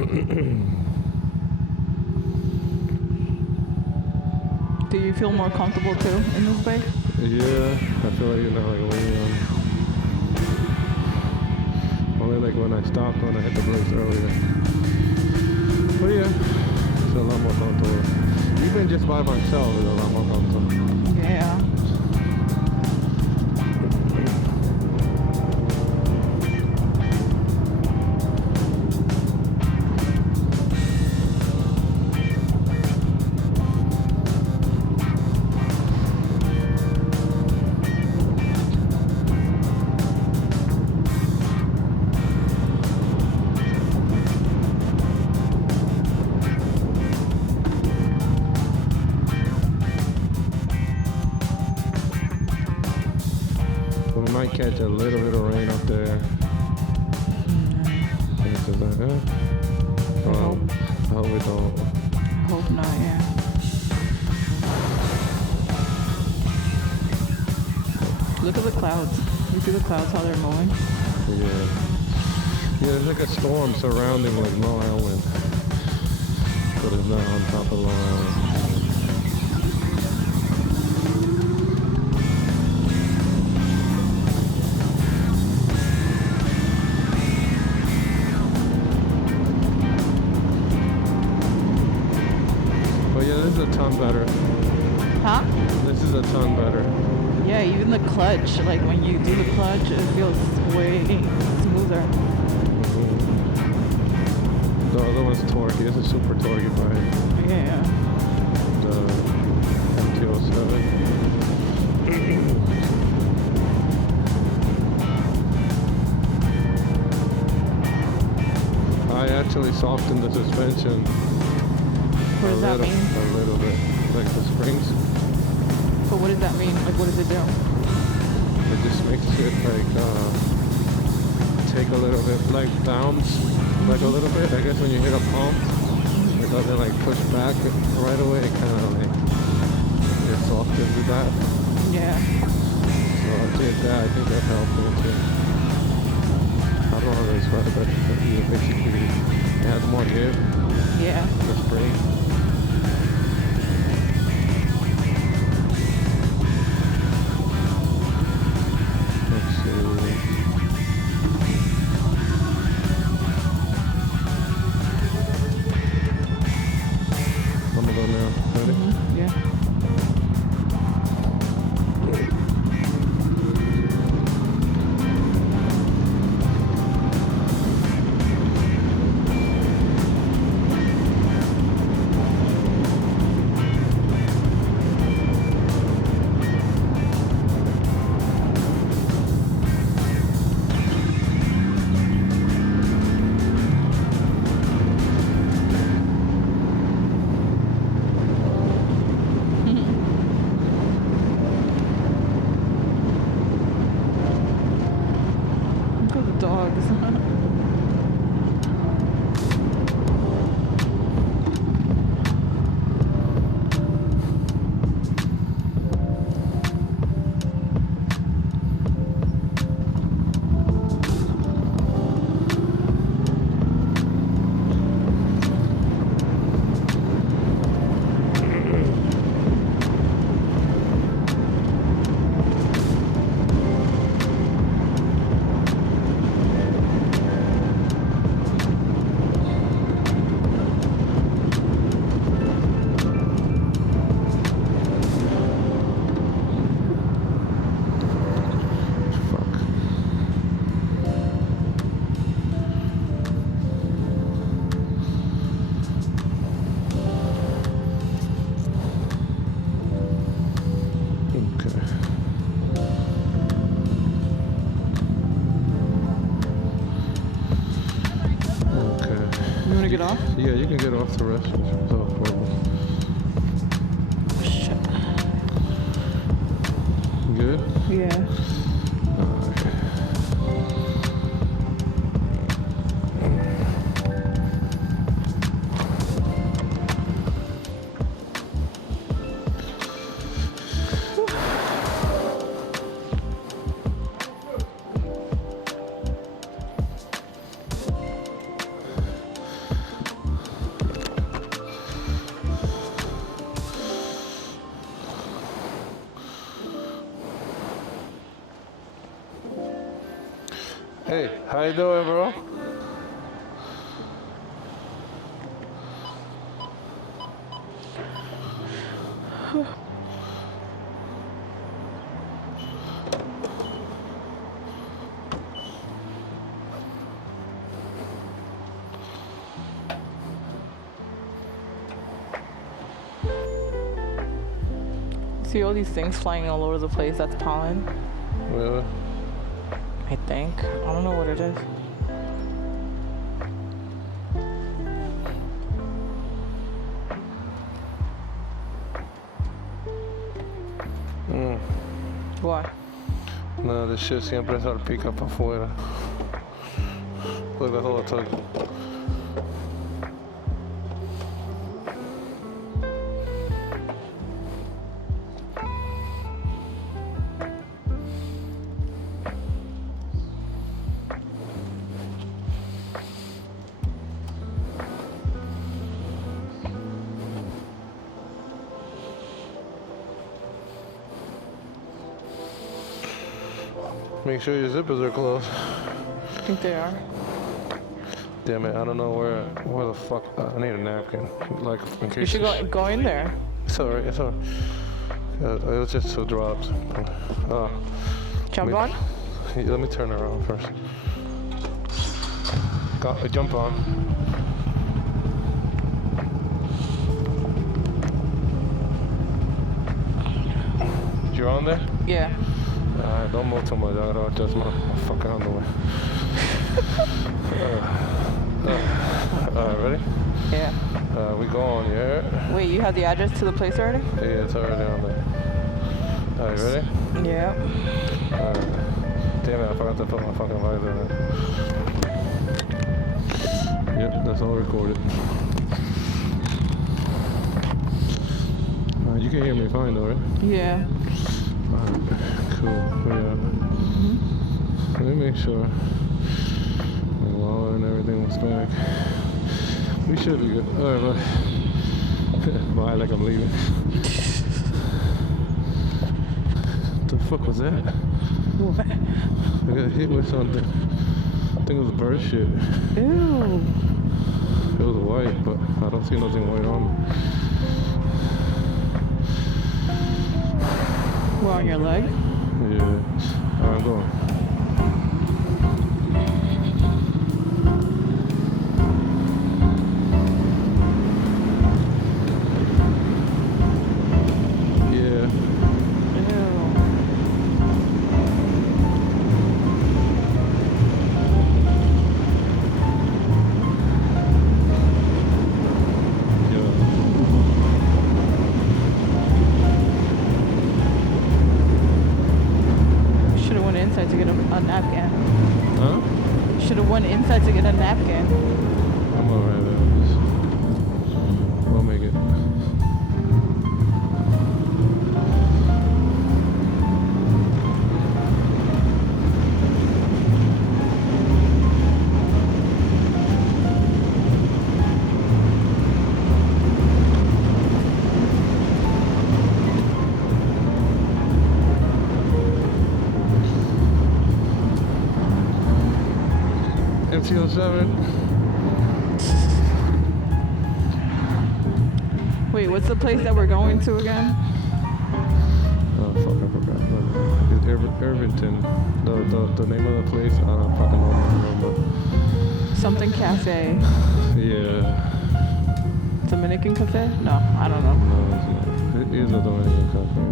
Do you feel more comfortable too in this bay? Yeah, I feel like you're not like leaning on. Only like when I stopped when I hit the brakes earlier. But yeah, it's a lot more comfortable. Even just by myself, it's a lot more comfortable. Yeah. We might catch a little bit of rain up there. It's just like, I hope we don't. Hope not, yeah. Look at the clouds. You see the clouds, how they're moving? Yeah. Yeah, there's like a storm surrounding like Long Island. But it's not on top of Long Island. But yeah, this is a ton better. Huh? This is a ton better. Yeah, even the clutch, like when you do the clutch, it feels way smoother. The other one's torquey. This is super torquey bike. Yeah. The MT-07. I actually softened the suspension. What does that mean? A little bit, like the springs. But what does that mean? Like, what does it do? It just makes it like take a little bit, like bounce, like a little bit. I guess when you hit a pump, it doesn't like push back right away. It kind of like gets softened with that. Yeah. So I did that. I think that helped me too. I don't know how to describe it, but it basically it has more give. Yeah. The spring. I'm gonna go now. Ready? Yeah. Look at the dogs. You want to get off? Yeah, you can get off the rest. It's no problem. Shit. Good? Yeah. How you doing, bro? See all these things flying all over the place? That's pollen. Really? I think. I don't know what it is. What? No, this shit siempre salpica para afuera. Look, that's all it took. Make sure your zippers are closed. I think they are. Damn it, I don't know where the fuck. I need a napkin. Like, in case. You should go in there. It's alright, it's alright. It was just 2 drops. Jump on? Let me turn around first. Jump on. You're on there? Yeah. Alright, don't move too much. I gotta adjust my fucking underwear. Alright, ready? Yeah. We go on, yeah? Wait, you have the address to the place already? Yeah, it's already on there. Alright, ready? Yeah. Damn it, I forgot to put my fucking visor in. Yep, that's all recorded. You can hear me fine though, right? Yeah. Alright, cool. Yeah. Let me make sure my wallet and everything was back. We should be good. Alright, bye. Bye, like I'm leaving. What the fuck was that? What? I got hit with something. I think it was bird shit. Ew. It was white, but I don't see nothing white on me. Well, on your leg? Yeah. Alright, I'm going. To get a napkin. Huh? Should have went inside to get a napkin. I'm alright with this. We'll make it. MC07. Wait, what's the place that we're going to again? Oh fuck, I forgot. It's Irvington. The name of the place, I don't fucking remember. Something Cafe. Yeah. Dominican Cafe? No, I don't know. No, it's not. It is a Dominican cafe,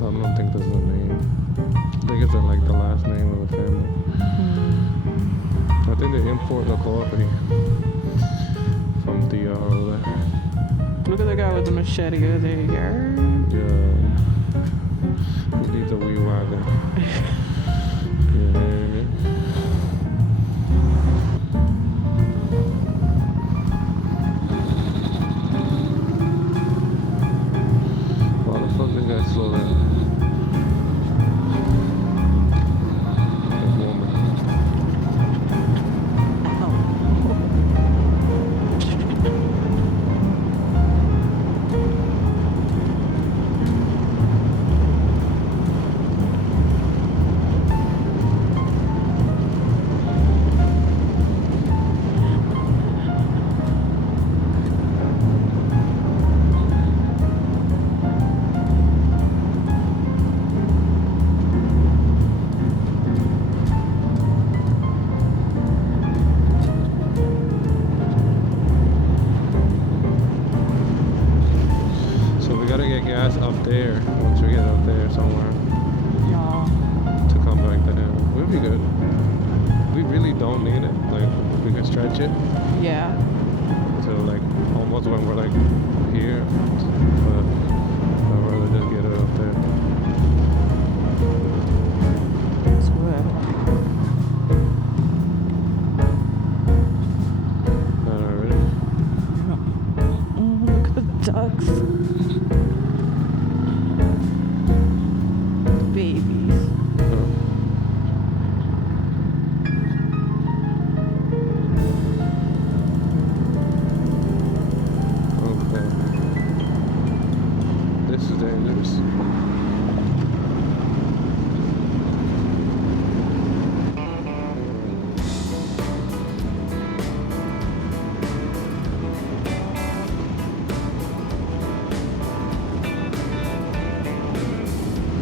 but I don't think that's the name. I think it's like the last name of the family. I think they import the coffee from DR over there. Look at the guy with the machete over there. Yeah. He needs a wee wagon. You know what I mean? Why the fuck this guy slow down? that's up there. Once we get up there somewhere Yeah. to come back down, we'll be good. We really don't need it. Like we can stretch it Yeah. to like almost when we're like here, but I'd rather just get it up there. It's good. Alright. Oh, look at the ducks. Babies. Okay. This is dangerous.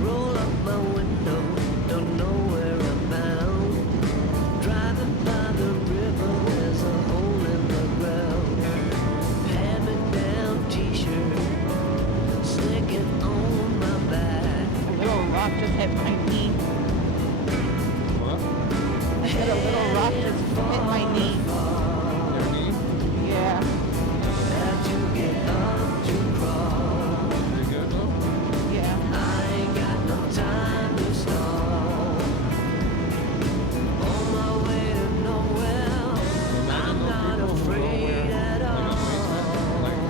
Roll up my window, don't know where I'm bound. Driving by the river, there's a hole in the ground. Hand-me-down t-shirt, slicking on my back. A little rock just hit my knee. What? I said a little rock just hit my knee. Your knee? Yeah. Had to get up to crawl. You good though? Yeah. I ain't got no time to stall. On my way to nowhere, I'm not afraid at all. Like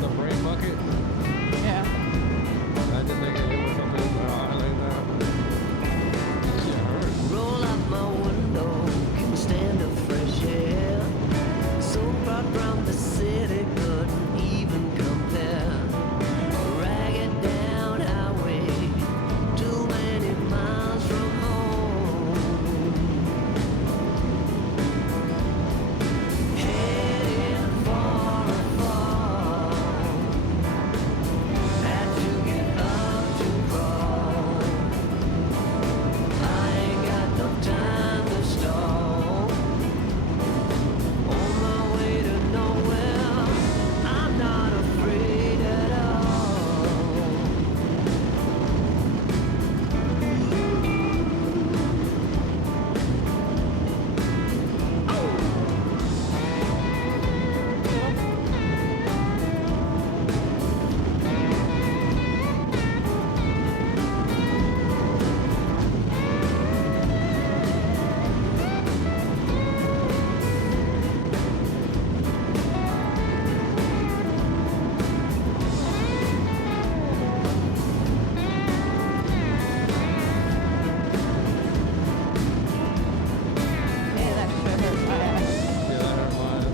the brain bucket. Yeah. I just think it was something like that. Shit hurt. Roll up my window, can stand the fresh air. So far from the city, couldn't even compare. Ragged down highway, too many miles from home. Heading for a fall. Had to get up to crawl. I ain't got no time to stall. On my way to nowhere, I'm not afraid at all. Hey, that sure hurt my ass. Yeah, that hurt mine.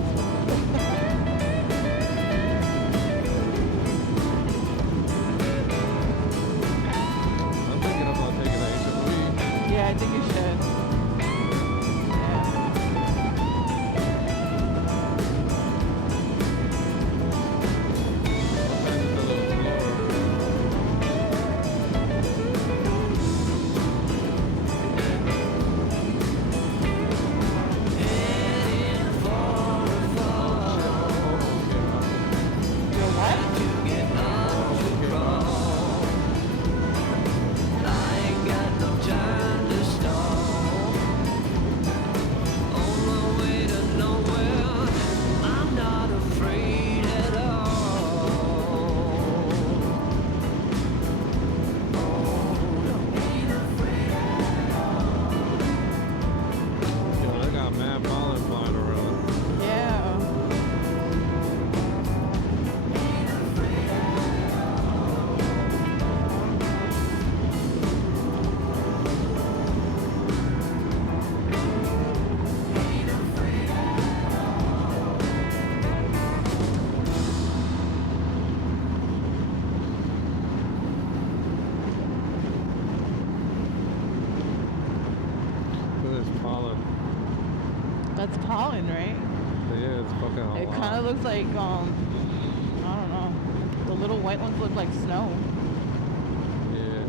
I'm thinking about taking an HSV. Yeah, I think you should. Yeah. Sometimes it's a little slower. Heading for a fall. Your what? To get up to crawl. I ain't got no time to stall. On my way to nowhere, I'm not afraid at all. Yo, they got mad pollen flying around. Yeah. Look at this pollen. That's pollen, right? Yeah, it's fucking a It lot. kind of looks like, I don't know. The little white ones look like snow. Yeah.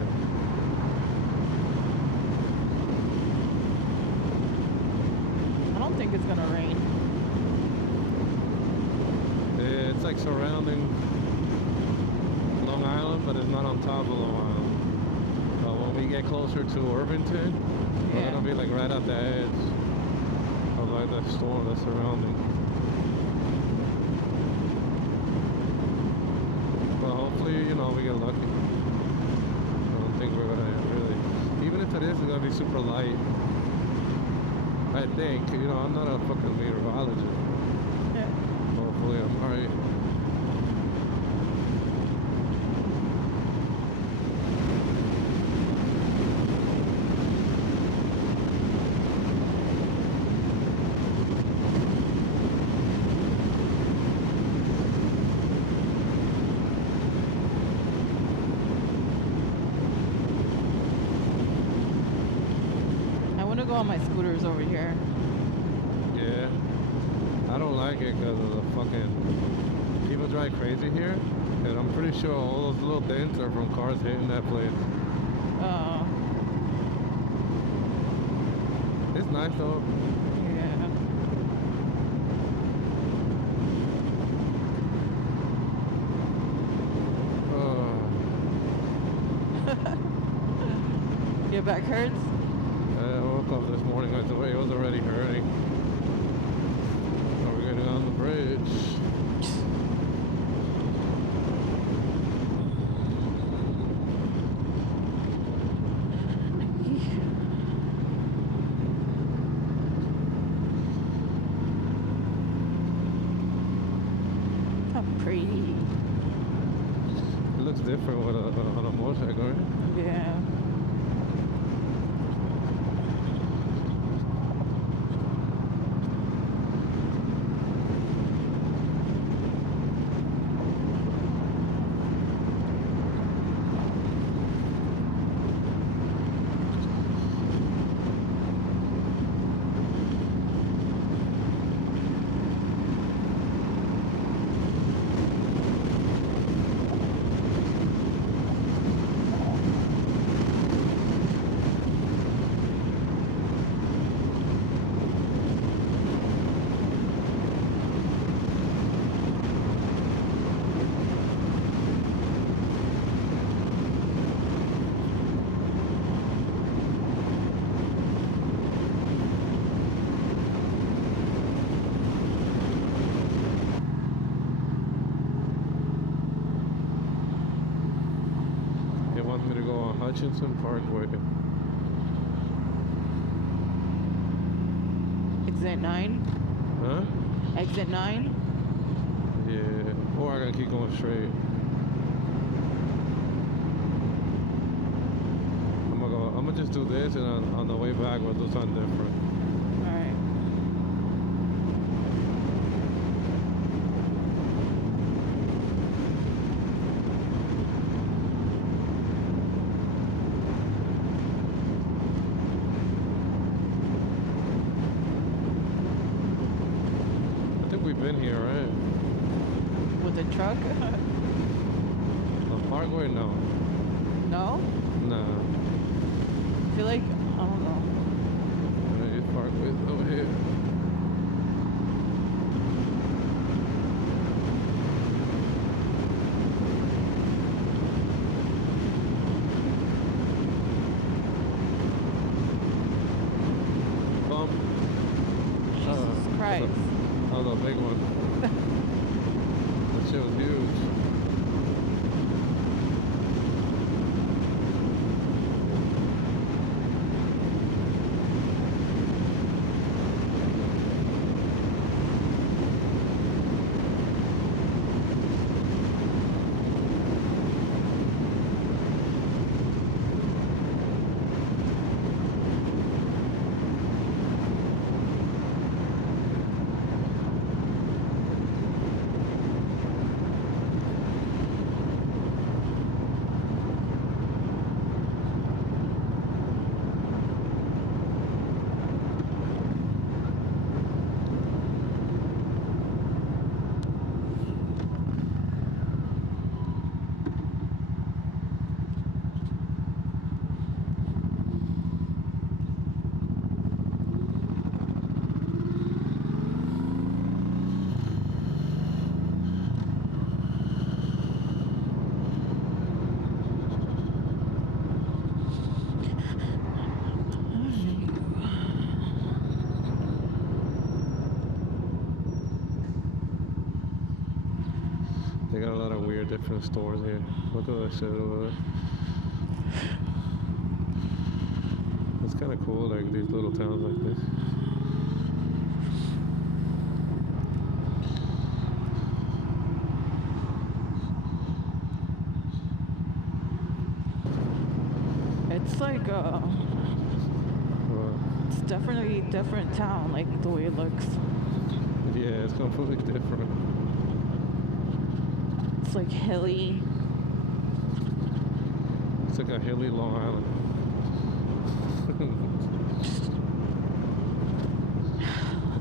I don't think it's gonna rain. Yeah, it's like surrounding. but it's not on top of the mile. But when we get closer to Irvington, we're Yeah. gonna be like right at the edge of like the storm that's surrounding. But hopefully, you know, we get lucky. I don't think we're gonna really, even if it is, it's gonna be super light. I think, you know, I'm not a fucking meteorologist. Yeah. Hopefully I'm right. I want to go on my scooters over here. Yeah. I don't like it because of the fucking, people drive crazy here. And I'm pretty sure all those little dents are from cars hitting that place. Oh, It's nice though. yeah. Your back hurts? I woke up this morning, it was already hurting. So we're getting on the bridge. How pretty. It looks different with on a motorcycle, right? Yeah. They want me to go on Hutchinson Parkway. Exit 9? Huh? Exit 9? Yeah. Or I gotta keep going straight. I'm gonna just do this, and on the way back we'll do something different. Alright. I think we've been here, right? With the truck? The Parkway? No. No? Nah. I feel like, I don't know. These Parkways over here. Bump. Jesus Christ. Oh, the big one. That shit was huge. They got a lot of weird different stores here. Look at that shit over there. It's kind of cool, like these little towns like this. It's like it's definitely a different town, like the way it looks. Yeah, it's completely different. It's like hilly. It's like a hilly Long Island.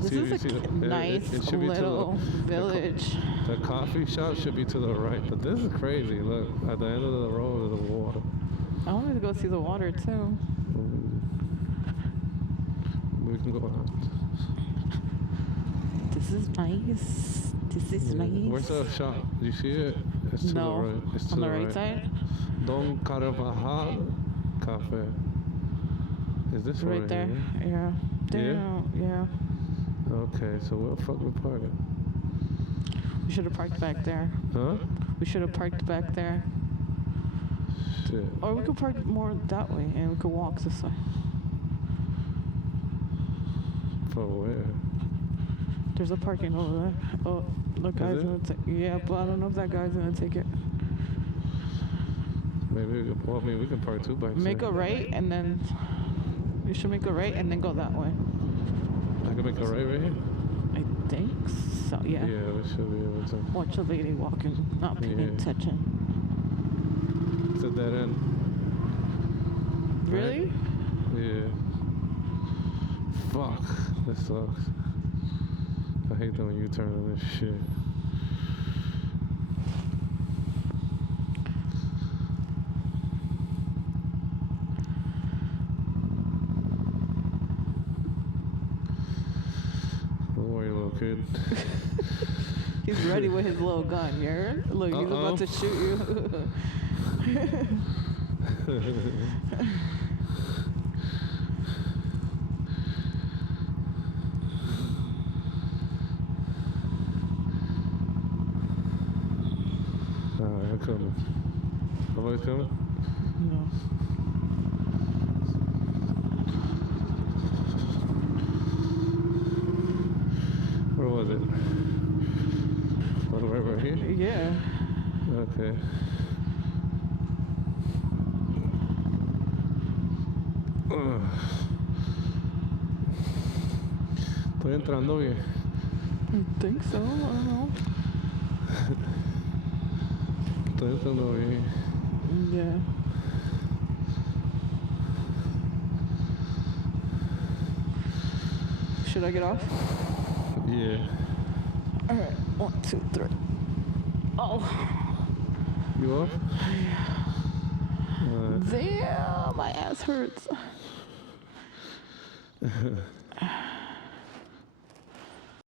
This is a nice little village. The coffee shop should be to the right, but this is crazy. Look, at the end of the road is the water. I wanted to go see the water too. We can go out. This is nice. This is nice. Where's the shop? Do you see it? It's to No. the right. It's to On the the right side? Don Carvajal Cafe. Is this one Right there. here? Yeah. Damn. Yeah. Okay, so where the fuck we parking? We should have parked back there. Huh? We should have parked back there. Shit. Or we could park more that way and we could walk this way. For where? There's a parking over there. Oh, the guy's there? gonna take. Yeah, but I don't know if that guy's gonna take it. Maybe we could, well, I mean, we can park two bikes. Make there. a right and then. You should make a right and then go that way. I can make a right here? I think so. Yeah. Yeah, we should be able to. Watch a lady walking, not paying Yeah. attention. It's a dead end. Really? Right? Yeah. Fuck. This sucks. I hate that when you turn on this shit. Don't worry, little kid. He's ready with his little gun, you heard? Look, he's about to shoot you. Alright, I'm coming. Nobody's coming? No. Where was it? Oh, right here? Yeah. Okay. Estoy entrando bien. I think so. I don't know. Estoy entrando bien. Yeah. Should I get off? Yeah. Alright. 1, 2, 3. Oh. You off? Damn, my ass hurts.